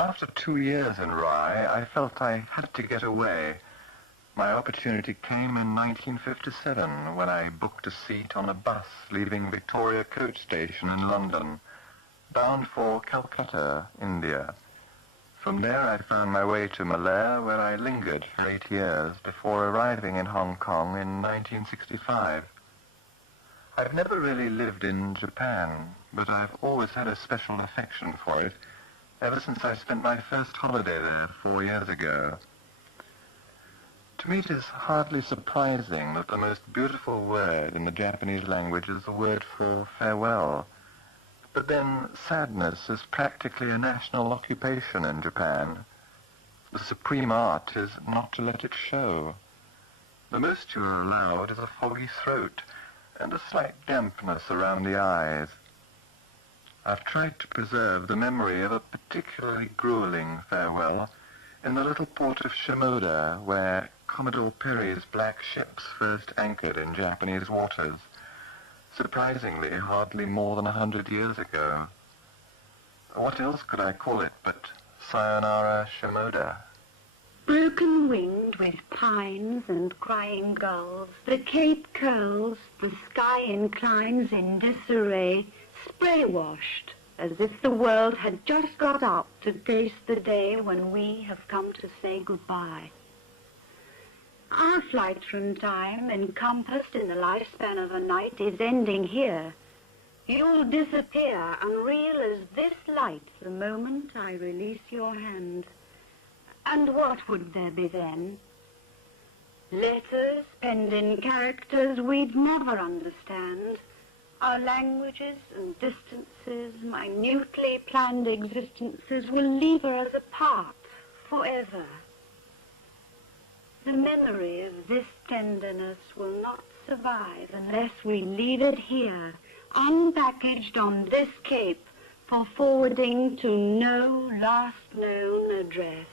After 2 years in Rye, I felt I had to get away. My opportunity came in 1957 when I booked a seat on a bus leaving Victoria Coach Station in London, bound for Calcutta, India. From there I found my way to Malaya, where I lingered for 8 years before arriving in Hong Kong in 1965. I've never really lived in Japan, but I've always had a special affection for it, ever since I spent my first holiday there 4 years ago. To me it is hardly surprising that the most beautiful word in the Japanese language is the word for farewell. But then sadness is practically a national occupation in Japan. The supreme art is not to let it show. The most you are allowed is a foggy throat and a slight dampness around the eyes. I've tried to preserve the memory of a particularly grueling farewell in the little port of Shimoda, where Commodore Perry's black ships first anchored in Japanese waters, surprisingly hardly more than 100 years ago. What else could I call it but Sayonara Shimoda? Broken-winged with pines and crying gulls, the cape curls, the sky inclines in disarray, spray-washed, as if the world had just got up to taste the day when we have come to say goodbye. Our flight from time, encompassed in the lifespan of a night, is ending here. You'll disappear, unreal as this light, the moment I release your hand. And what would there be then? Letters penned in characters we'd never understand. Our languages and distances, minutely planned existences, will leave us apart forever. The memory of this tenderness will not survive unless we leave it here, unpackaged on this cape, for forwarding to no last known address.